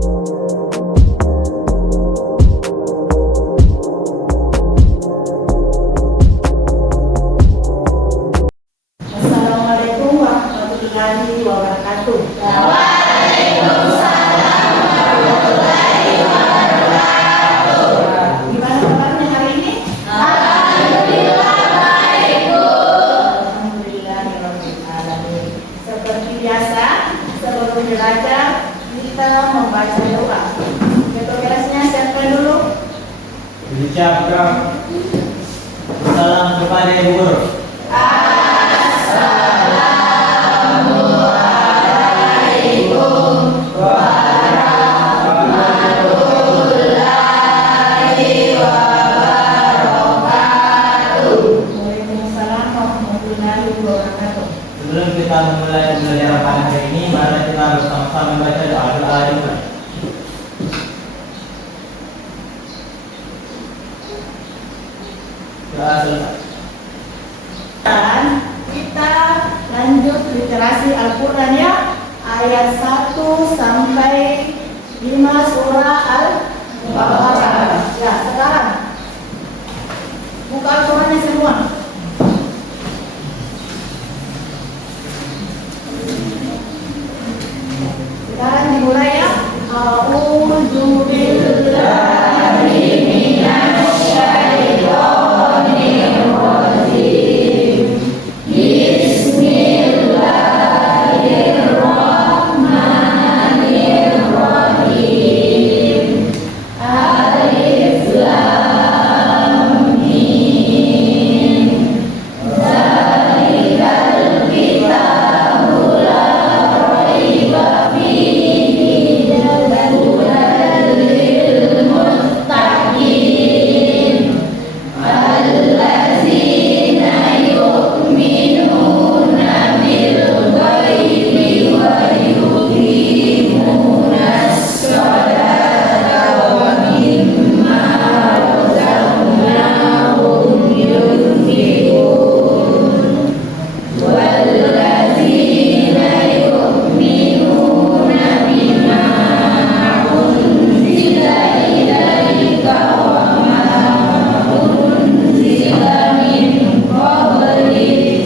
Assalamualaikum warahmatullahi wabarakatuh. Waalaikumsalam warahmatullahi wabarakatuh. Gimana kabarnya hari ini? Alhamdulillah baik, Bu. Alhamdulillahirabbil alamin. Seperti biasa, sebelum belajar kita membaca doa. Metodenya siapa dulu? Diucapkan salam kepada Ibu Guru. Assalamualaikum warahmatullahi wabarakatuh. Waalaikumsalam warahmatullahi wabarakatuh. Sebelum kita memulai belajar pada hari ini, mari kita bersama-sama membaca doa dimulai. Doa selesai. Dan kita lanjut literasi Al-Quran ya, ayat 1 sampai 5 surah Al-Baqarah. Ya, sekarang buka Al-Qurannya semua. Sekarang dimulai ya. A'udzu billahi minasyaitonir rajim. Bismillahirrahmanirrahim. Alif lam mim. Zalikal kitabu la raiba fihi hudan lil muttaqin. Allazina yu'minuna bil ghaibi wa yuqimunas sholata wa mimma razaqnahum yunfiqun. Wallazina yu'minuna bima unzila ilaika wa ma unzila min qablik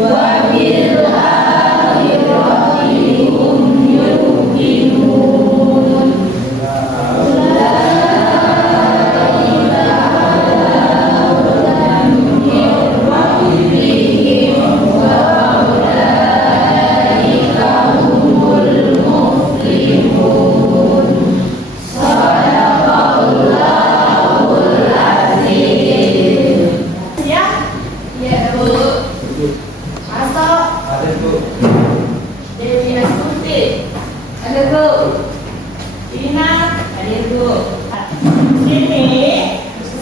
wa bil akhirati hum yuqinun. ya. Ya, Bu. Masuk. Ada Bu. Dewi Astuti. Ada, Bu. Ina. Ada, Bu. Sini,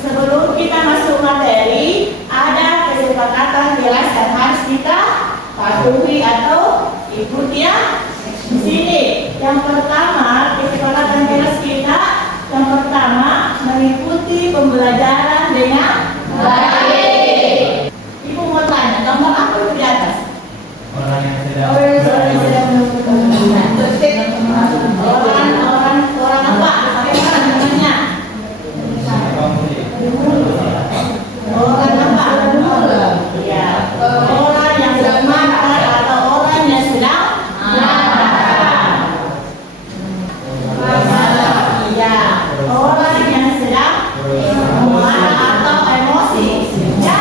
sebelum kita masuk materi, ada kesepakatan kelas yang harus kita patuhi atau ikuti ya. Di sini, yang pertama kesepakatan kelas kita, yang pertama mengikuti pembelajaran dengan Baik. Ibu mau tanya, gambar apa itu di atas? Orang yang sedang Orang apa? Bagaimana namanya? Orang apa? Ya, orang yang sedang makan atau orang yang sedang makan. Iya, orang yang sedang marah atau emosi. Ya.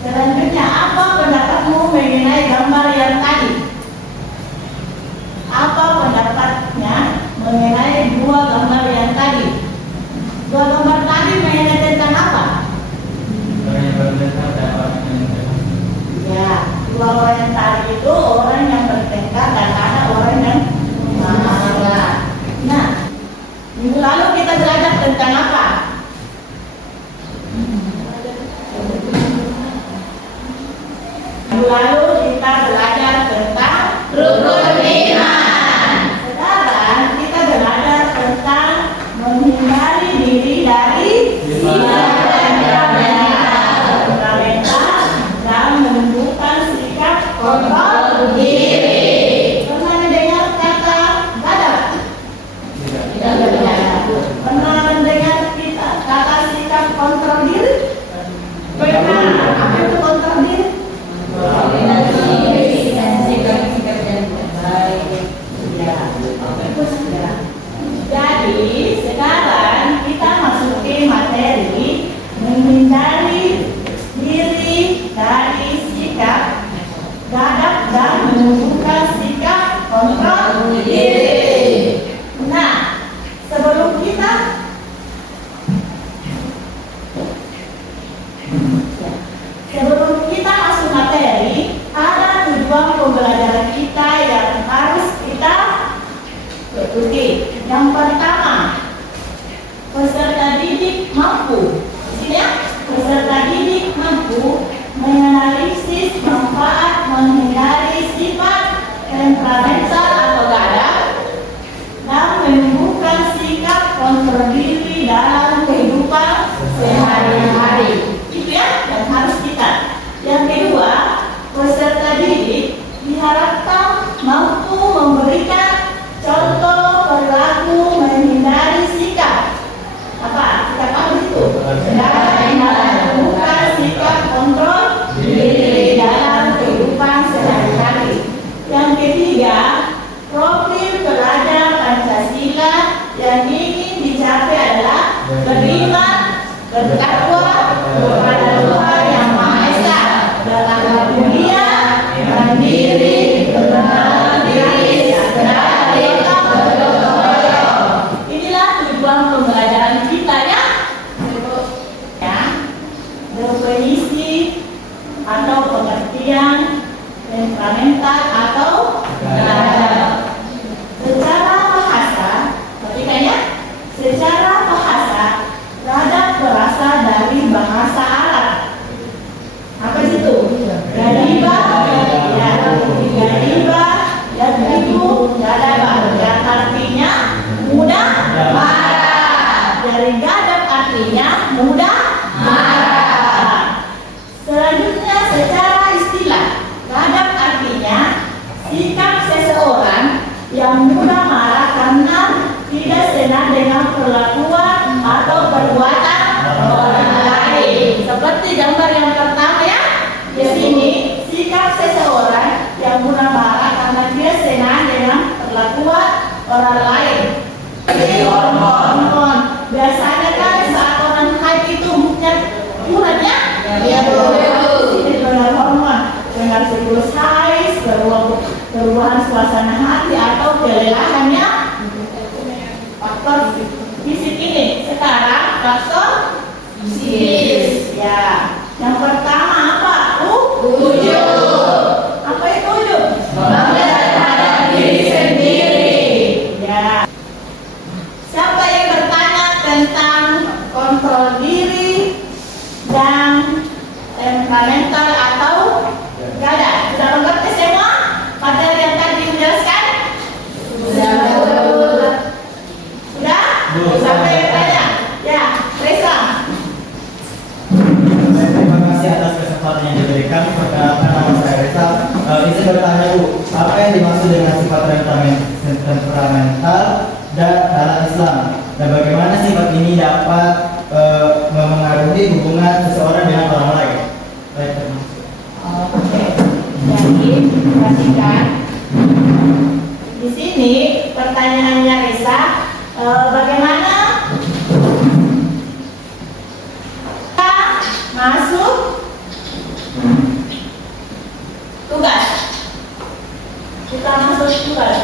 Selanjutnya, apa pendapatmu mengenai gambar yang tadi? Apa pendapatnya mengenai dua gambar yang tadi? Dua gambar tadi mengenai tentang apa? orang yang bertengkar dan orang yang bertengkar. Ya, dua orang yang tadi itu orang yang bertengkar dan ada orang yang marah. Nah, minggu lalu kita belajar tentang apa? Minggu lalu kita belajar tentang Rukun iman. sekarang kita belajar tentang menghindari diri dari sifat dan menunjukkan sikap kontrol Ya, bagus ya. Jadi sekarang kita masuki materi menghindari diri dari sikap gadap dan menunjukkan sikap kontrol diri. Nah, sebelum kita masuk materi, ada tujuan pembelajaran kita yang harus kita ikuti. Yang pertama, peserta didik mampu. Sini ya, peserta didik mampu menganalisis manfaat menghindari sifat temperamental atau gadap dan menumbuhkan sikap kontrol diri dalam kehidupan sehari-hari. Itu ya yang harus kita. Yang kedua, peserta didik diharapkan mampu memberikan contoh perilaku menghindari sikap apa? Sikap apa itu? Dan menumbuhkan sikap kontrol diri dalam kehidupan sehari-hari. Yang ketiga, profil pelajar Pancasila yang ingin dicapai adalah beriman, bertakwa kepada Tuhan Yang Maha Esa, bertakwa mulia, mandiri, berbenah diri, dan bergotong royong. Inilah tujuan pembelajaran kita ya. Definisi atau pengertian temperamental atau gadap. Secara bahasa, perhatikan ya. Secara bahasa, gadap berasal dari bahasa Arab. Apa itu? Gadiba, ya, gadiba, yaitu gadaba, yang artinya mudah marah. Dari gadap artinya mudah marah. Selanjutnya secara istilah, gadap artinya sikap seseorang yang mudah marah karena tidak senang dengan perlakuan atau perbuatan orang lain. Seperti gambar yang pertama ya. Di sini sikap seseorang yang mudah marah karena tidak senang dengan perlakuan orang lain. Ini hormon. Biasanya kan saat orang haid itu moodnya kurang ya. Ya betul. Dengan hormon, dengan siklus haid, perubahan suasana hati atau kelelahannya, faktor fisik ini. Sekarang faktor psikis. Ya. Yang pertama apa? Ujub. Apa itu ujub? Bangga terhadap diri sendiri. Ya. Siapa yang bertanya tentang kontrol diri dan temperamental atau gadap? Sudah mengerti semua materi yang tadi dijelaskan? Sudah. Sudah? Sampai bertanya? Ya, Reza. Terima kasih atas kesempatan yang diberikan. Perkenalkan nama saya Reza. Izin bertanya Bu, apa yang dimaksud dengan sifat temperamental dan dalam Islam? Dan bagaimana sifat ini dapat memengaruhi hubungan seseorang dengan orang lain? Baik, termasuk. Oke. Jadi perhatikan di sini pertanyaannya Reza, bagaimana kita masuk tugas? Kita masuk tugas.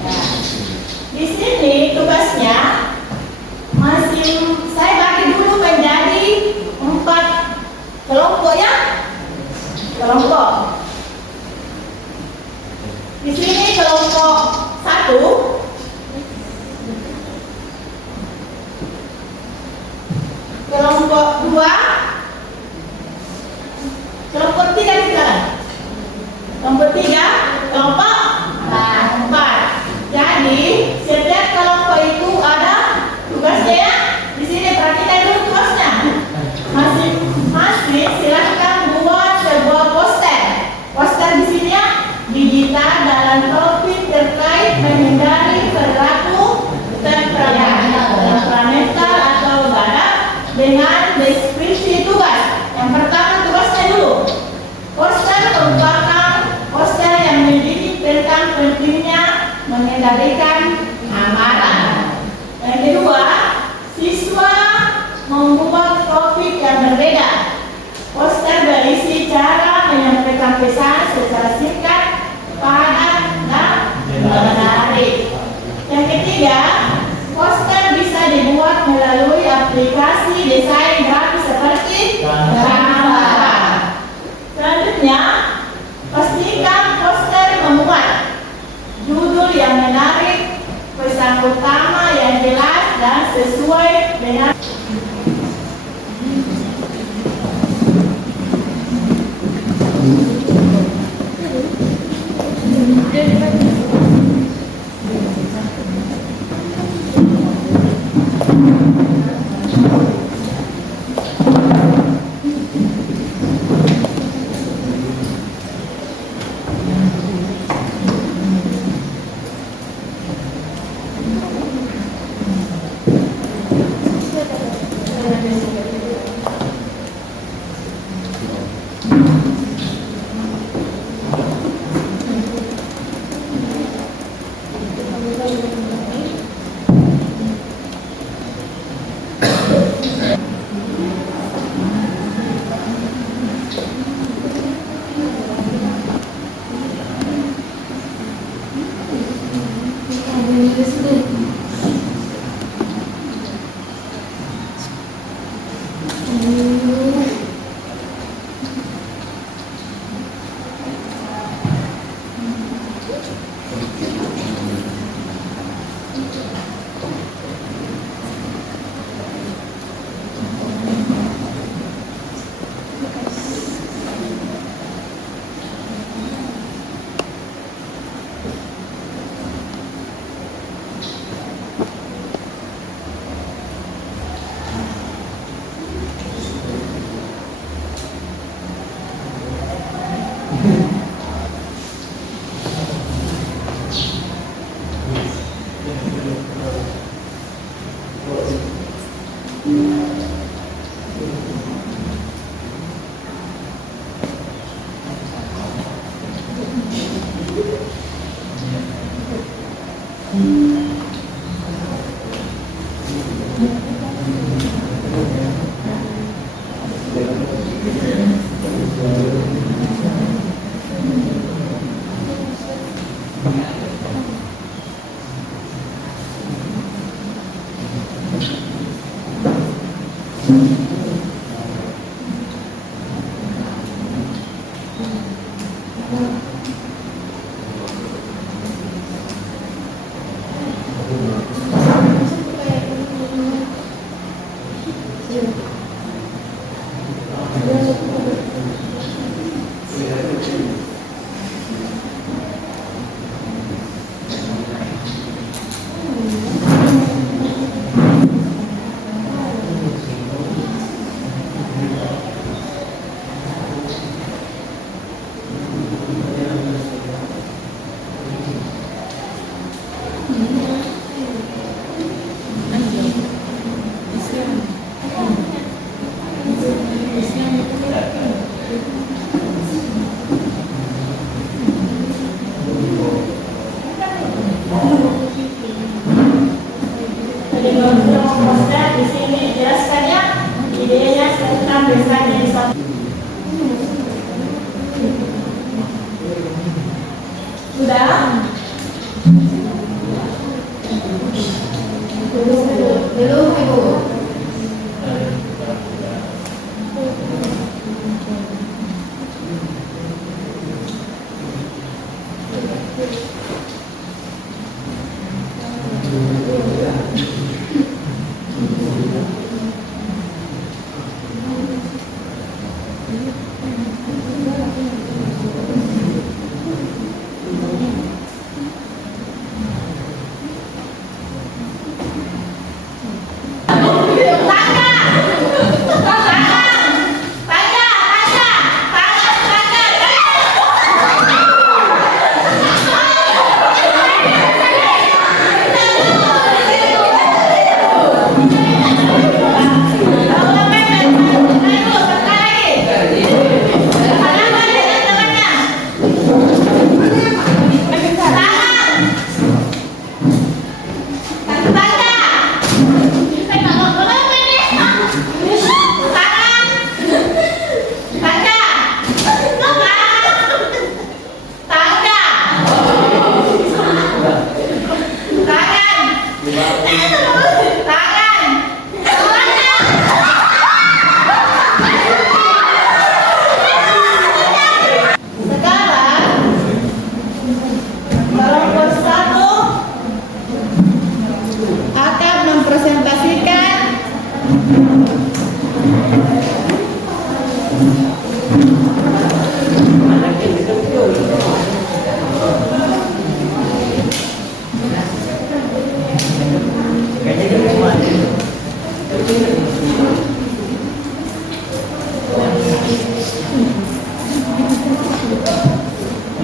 Nah, di sini tugasnya masih saya bagi dulu menjadi 4 kelompok ya. Kelompok. Di sini kelompok 1, kelompok 2, kelompok 3 sekarang. Kelompok 3, kelompok 4. Jadi setiap kelompok itu ada tugasnya ya. Di sini perhatikan dulu tugasnya. Masing-masing silakan buat sebuah poster. Poster di sini ya, digital dalam topik terkait menghindari perilaku temperamental atau gadap dengan deskripsi tugas. Yang pertama tugasnya dulu.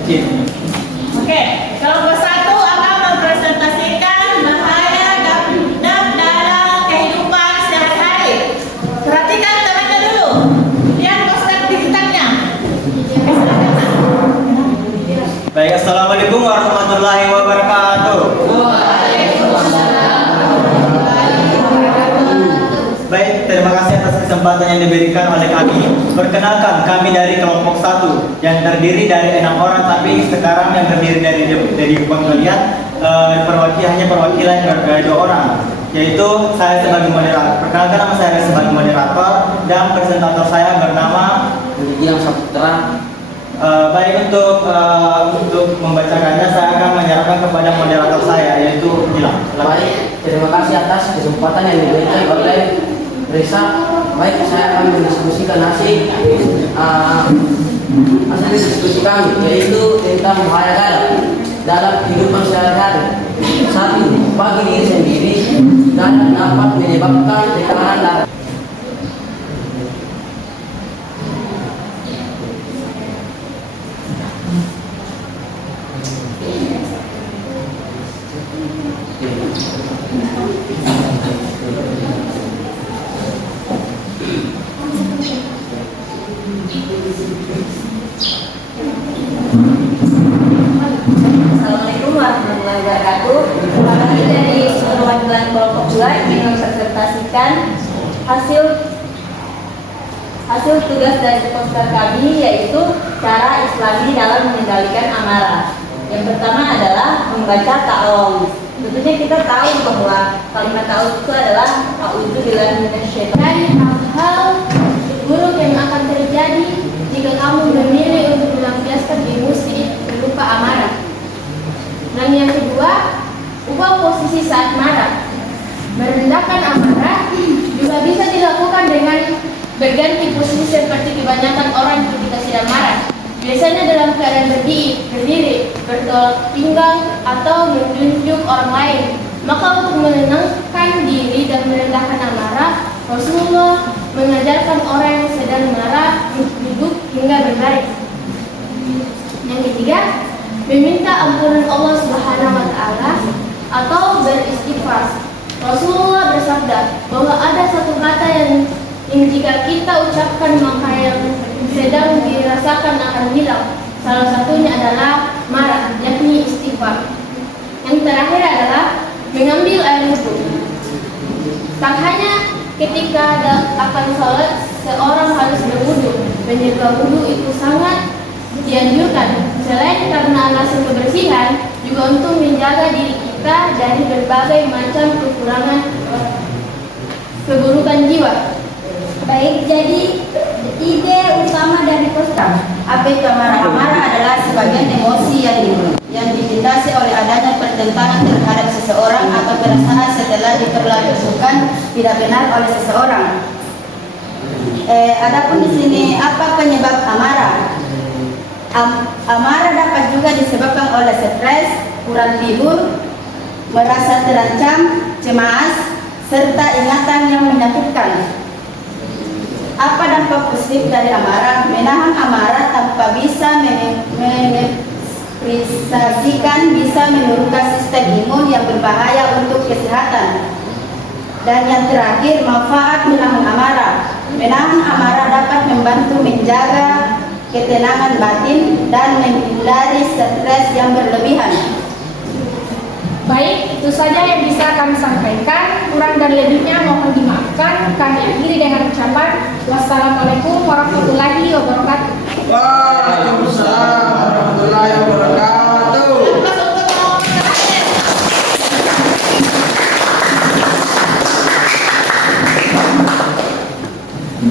Oke, kelompok 1 akan mempresentasikan bahaya dam dalam kehidupan sehari-hari. Perhatikan temannya dulu. Lihat poster digitalnya. Baik, assalamualaikum warahmatullahi wabarakatuh. Baik, terima kasih atas kesempatan yang diberikan oleh kami. Perkenalkan, kami dari kelompok 1 yang terdiri dari 6 orang, tapi sekarang yang terdiri dari kalian hanya perwakilan dari 2 orang, yaitu saya sebagai moderator. Perkenalkan, nama saya sebagai moderator dan presentator saya bernama Gilang Saputra. Baik, untuk membacakannya saya akan menyerahkan kepada moderator saya, yaitu Gilang. Baik, terima kasih atas kesempatan yang diberikan oleh Risa. Baik, saya akan mendiskusikan hasil diskusi kami, yaitu tentang bahaya garam dalam kehidupan sehari-hari. 1. Bagi diri sendiri, garam dapat menyebabkan tekanan darah. Assalamualaikum warahmatullahi wabarakatuh. Kami dari perwakilan kelompok 2 ingin mempresentasikan hasil tugas dari poster kami, yaitu cara Islami dalam mengendalikan amarah. Yang pertama adalah membaca ta'awuz. Tentunya kita tahu bahwa kalimat ta'awuz itu adalah a'udzubillahi minasyaitonir Dari hal-hal buruk yang akan terjadi jika kamu memilih untuk melampiaskan emosi berupa amarah. Dan yang kedua, ubah posisi saat marah. Merendahkan amarah juga bisa dilakukan dengan berganti posisi seperti kebanyakan orang ketika sedang marah. Biasanya dalam keadaan berdiri, bertolak pinggang, atau menunjuk orang lain. Maka untuk menenangkan diri dan merendahkan amarah, Rasulullah mengajarkan orang yang sedang marah duduk hingga berbaring. Yang ketiga, meminta ampunan Allah Subhanahu wa Ta'ala atau beristighfar. Rasulullah bersabda bahwa ada satu kata yang jika kita ucapkan maka yang sedang dirasakan akan hilang. Salah satunya adalah marah, yakni istighfar. Yang terakhir adalah mengambil air wudhu. Tak hanya ketika akan sholat, seorang harus berwudhu. Menjaga wudhu itu sangat dianjurkan. Selain karena alasan kebersihan, juga untuk menjaga diri kita dari berbagai macam kekurangan keburukan jiwa. Baik, jadi ide utama dari poster apa itu amarah? Amarah adalah sebagian emosi yang ditindasi oleh adanya pertentangan terhadap seseorang atau perasaan setelah diperlakukan tidak benar oleh seseorang. Adapun di sini apa penyebab amarah? Amarah dapat juga disebabkan oleh stres, kurang tidur, merasa terancam, cemas, serta ingatan yang menyakitkan. Apa dampak positif dari amarah? Menahan amarah tanpa bisa menetralisasikan bisa menurunkan sistem imun yang berbahaya untuk kesehatan. Dan yang terakhir, manfaat menahan amarah. Menahan amarah dapat membantu menjaga ketenangan batin dan menghindari stres yang berlebihan. Baik, itu saja yang bisa kami sampaikan. Kurang dan lebihnya mohon dimaafkan. Kami akhiri dengan ucapan wassalamualaikum warahmatullahi wabarakatuh. Waalaikumsalam warahmatullahi wabarakatuh.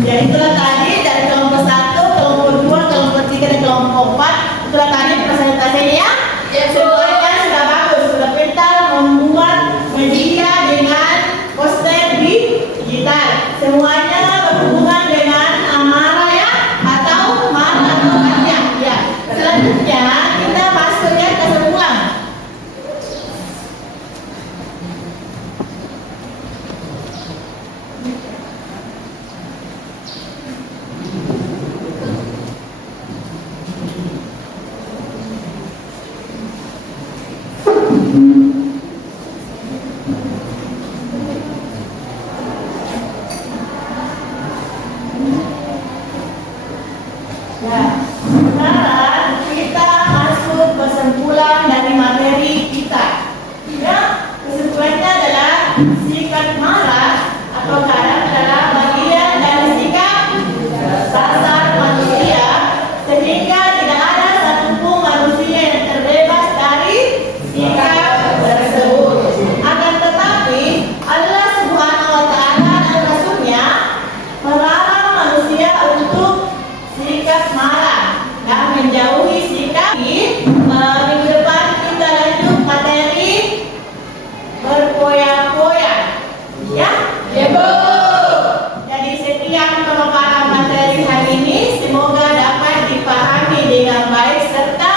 Ya, itulah tadi dari kelompok 1, kelompok 2, kelompok 3, dan kelompok 4. Itulah tadi presentasinya ya. Semuanya sudah bagus, sudah pintar membuat media dengan poster digital. Semuanya berhubungan dengan amarah ya, atau marah atau hanya. Ya. Selanjutnya kita masuk ya kesimpulan. Sekarang kita masuk kesimpulan dari materi kita. Ya, kesimpulannya adalah sikap marah atau garang adalah bagian dari sikap dasar manusia, sehingga tidak ada satupun manusia yang terbebas dari sikap tersebut. Akan tetapi Allah Subhanahu wa Ta'ala dan Rasulnya melarang manusia untuk sikap marah dan menjauhi sikap. Minggu depan kita lanjut materi berpoya-poya. Ya? Ya, Bu. Jadi sekian pemaparan materi hari ini, semoga dapat dipahami dengan baik serta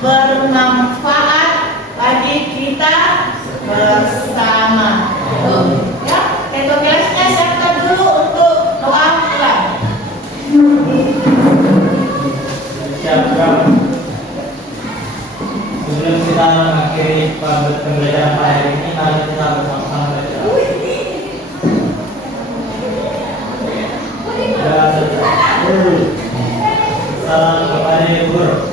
bermanfaat bagi kita bersama. Ya, ketua kelasnya siapkan dulu untuk doa pulang. Siapkan. Sebelum kita mengakhiri pembelajaran pada hari ini, mari kita bersama-sama berdoa. Salam kepada Guru.